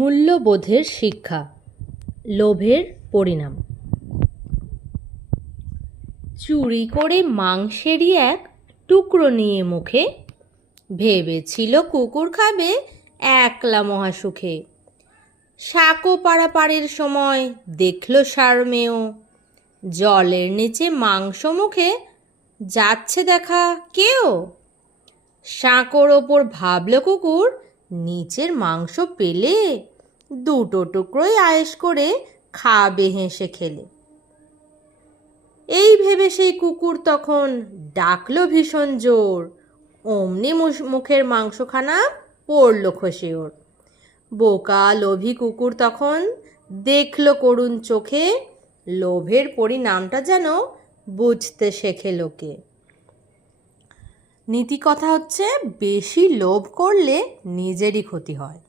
মূল্যবোধের শিক্ষা, লোভের পরিণাম। চুরি করে মাংসেরই এক টুকরো নিয়ে মুখে, ভেবেছিল কুকুর খাবে একলা মহাসুখে। শাকো পাড়াপাড়ির সময় দেখল ষাঁড় জলের নিচে মাংস মুখে যাচ্ছে দেখা কেউ। শাঁকোর ওপর ভাবল কুকুর, নিচের মাংস পেলে দুটো টুকরোই আয়েশ করে খাবে হেসে খেলে। এই ভেবে সেই কুকুর তখন ডাকলো ভীষণ জোর, অমনি মুখের মাংসখানা পড়ল খসে ওর। বোকা লোভী কুকুর তখন দেখলো করুণ চোখে, লোভের পরিণামটা যেন বুঝতে শেখে লোকে। নীতি কথা হচ্ছে, বেশি লোভ করলে নিজেরই ক্ষতি হয়।